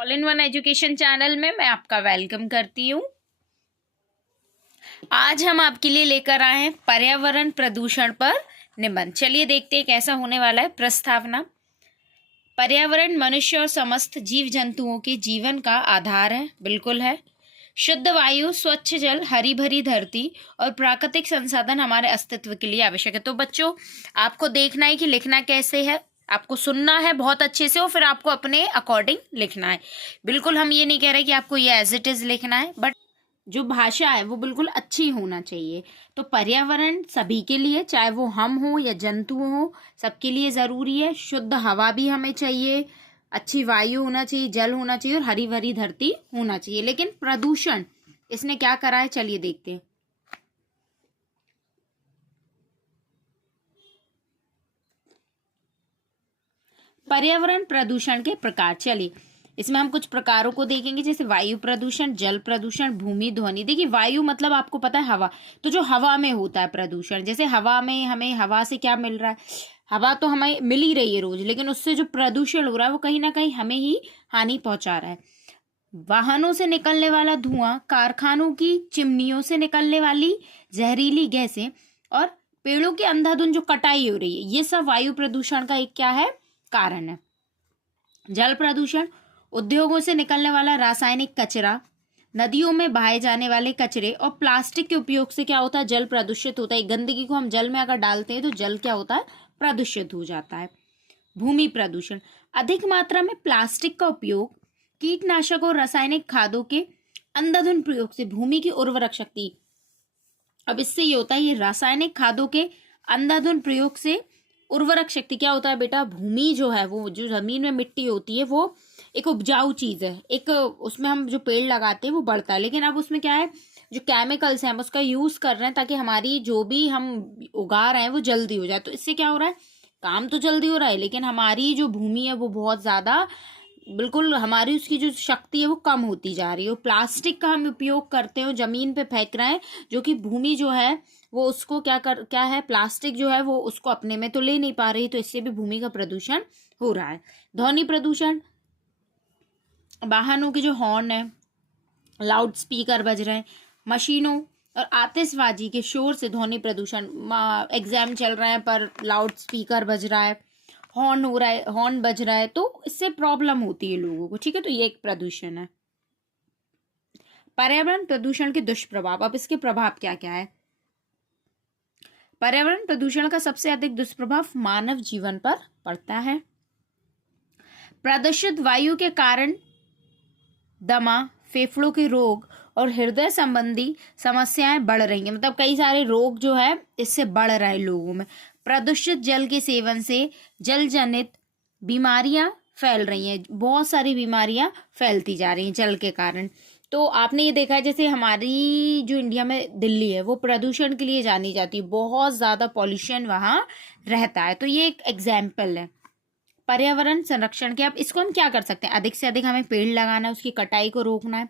All in one education channel में मैं आपका वेलकम करती हूँ। आज हम आपके लिए लेकर आए हैं पर्यावरण प्रदूषण पर निबंध। चलिए देखते हैं कैसा होने वाला है। प्रस्तावना। पर्यावरण मनुष्य और समस्त जीव जंतुओं के जीवन का आधार है। बिल्कुल है। शुद्ध वायु, स्वच्छ जल, हरी भरी धरती और प्राकृतिक संसाधन हमारे अस्तित्व के लिए आवश्यक है। तो बच्चों, आपको देखना है कि लिखना कैसे है। आपको सुनना है बहुत अच्छे से और फिर आपको अपने अकॉर्डिंग लिखना है। बिल्कुल हम ये नहीं कह रहे कि आपको ये एज इट इज लिखना है, बट जो भाषा है वो बिल्कुल अच्छी होना चाहिए। तो पर्यावरण सभी के लिए, चाहे वो हम हो या जंतु हो, सबके लिए ज़रूरी है। शुद्ध हवा भी हमें चाहिए, अच्छी वायु होना चाहिए, जल होना चाहिए और हरी भरी धरती होना चाहिए। लेकिन प्रदूषण इसने क्या करा है, चलिए देखते हैं। पर्यावरण प्रदूषण के प्रकार, चलिए इसमें हम कुछ प्रकारों को देखेंगे, जैसे वायु प्रदूषण, जल प्रदूषण, भूमि ध्वनि। देखिए वायु मतलब आपको पता है हवा, तो जो हवा में होता है प्रदूषण, जैसे हवा में हमें हवा से क्या मिल रहा है, हवा तो हमें मिल ही रही है रोज, लेकिन उससे जो प्रदूषण हो रहा है वो कहीं ना कहीं हमें ही हानि पहुंचा रहा है। वाहनों से निकलने वाला धुआं, कारखानों की चिमनियों से निकलने वाली जहरीली गैसें और पेड़ों की अंधाधुंध जो कटाई हो रही है, ये सब वायु प्रदूषण का एक क्या है, कारण है। जल प्रदूषण, उद्योगों से निकलने वाला रासायनिक कचरा, नदियों में बहाए जाने वाले कचरे और प्लास्टिक के उपयोग से क्या होता है, जल प्रदूषित होता है। गंदगी को हम जल में अगर डालते हैं तो जल क्या होता है, प्रदूषित हो जाता है। भूमि प्रदूषण, अधिक मात्रा में प्लास्टिक का उपयोग, कीटनाशक और रासायनिक खादों के अंधाधुंध प्रयोग से भूमि की उर्वरक शक्ति, अब इससे ये होता है, ये रासायनिक खादों के अंधाधुंध प्रयोग से उर्वरक शक्ति क्या होता है बेटा, भूमि जो है, वो जो जमीन में मिट्टी होती है वो एक उपजाऊ चीज है, एक उसमें हम जो पेड़ लगाते हैं वो बढ़ता है। लेकिन अब उसमें क्या है, जो केमिकल्स हैं हम उसका यूज कर रहे हैं ताकि हमारी जो भी हम उगा रहे हैं वो जल्दी हो जाए। तो इससे क्या हो रहा है, काम तो जल्दी हो रहा है लेकिन हमारी जो भूमि है वो बहुत ज्यादा, बिल्कुल हमारी उसकी जो शक्ति है वो कम होती जा रही है। प्लास्टिक का हम उपयोग करते हो, जमीन पे फेंक रहे हैं, जो कि भूमि जो है वो उसको क्या है, प्लास्टिक जो है वो उसको अपने में तो ले नहीं पा रही, तो इससे भी भूमि का प्रदूषण हो रहा है। ध्वनि प्रदूषण, वाहनों के जो हॉर्न है, लाउड स्पीकर बज रहे हैं, मशीनों और आतिशबाजी के शोर से ध्वनि प्रदूषण। एग्जाम चल रहे हैं पर लाउड स्पीकर बज रहा है, हॉर्न हो रहा है, हॉर्न बज रहा है, तो इससे प्रॉब्लम होती है लोगों को। ठीक है, तो ये एक प्रदूषण है। पर्यावरण प्रदूषण के दुष्प्रभाव, अब इसके प्रभाव क्या क्या है। पर्यावरण प्रदूषण का सबसे अधिक दुष्प्रभाव मानव जीवन पर पड़ता है। प्रदूषित वायु के कारण दमा, फेफड़ों के रोग और हृदय संबंधी समस्याएं बढ़ रही हैं। मतलब कई सारे रोग जो है इससे बढ़ रहे हैं लोगों में। प्रदूषित जल के सेवन से जल जनित बीमारियां फैल रही हैं, बहुत सारी बीमारियां फैलती जा रही हैं जल के कारण। तो आपने ये देखा है, जैसे हमारी जो इंडिया में दिल्ली है वो प्रदूषण के लिए जानी जाती है, बहुत ज्यादा पॉल्यूशन वहाँ रहता है। तो ये एक एग्जाम्पल है पर्यावरण संरक्षण के। अब इसको हम क्या कर सकते हैं, अधिक से अधिक हमें पेड़ लगाना है, उसकी कटाई को रोकना है,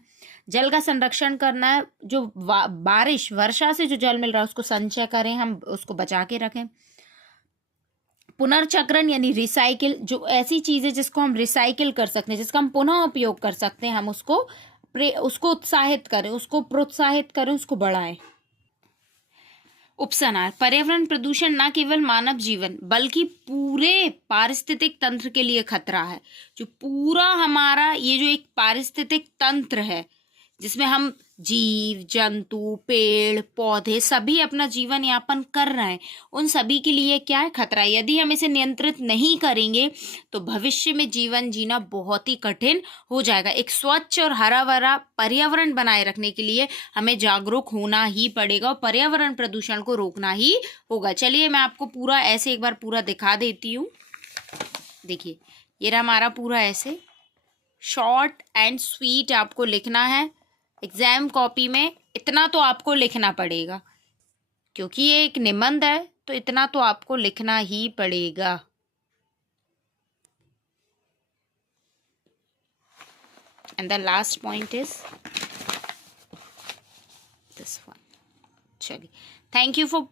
जल का संरक्षण करना है, जो बारिश वर्षा से जो जल मिल रहा है उसको संचय करें, हम उसको बचा के रखें। पुनर्चक्रण यानी रिसाइकिल, जो ऐसी चीजें जिसको हम रिसाइकिल कर सकते हैं, जिसका हम पुनः उपयोग कर सकते हैं, हम उसको उत्साहित करें, उसको प्रोत्साहित करें, उसको बढ़ाएं। उपसंहार, पर्यावरण प्रदूषण न केवल मानव जीवन बल्कि पूरे पारिस्थितिक तंत्र के लिए खतरा है। जो पूरा हमारा ये जो एक पारिस्थितिक तंत्र है जिसमें हम जीव जंतु पेड़ पौधे सभी अपना जीवन यापन कर रहे हैं, उन सभी के लिए क्या है, खतरा है। यदि हम इसे नियंत्रित नहीं करेंगे तो भविष्य में जीवन जीना बहुत ही कठिन हो जाएगा। एक स्वच्छ और हरा भरा पर्यावरण बनाए रखने के लिए हमें जागरूक होना ही पड़ेगा और पर्यावरण प्रदूषण को रोकना ही होगा। चलिए मैं आपको पूरा ऐसे एक बार पूरा दिखा देती हूँ। देखिए ये रहा हमारा पूरा, ऐसे शॉर्ट एंड स्वीट आपको लिखना है। एग्जाम कॉपी में इतना तो आपको लिखना पड़ेगा, क्योंकि ये एक निबंध है तो इतना तो आपको लिखना ही पड़ेगा। And the last point is this one. चलिए, थैंक यू फॉर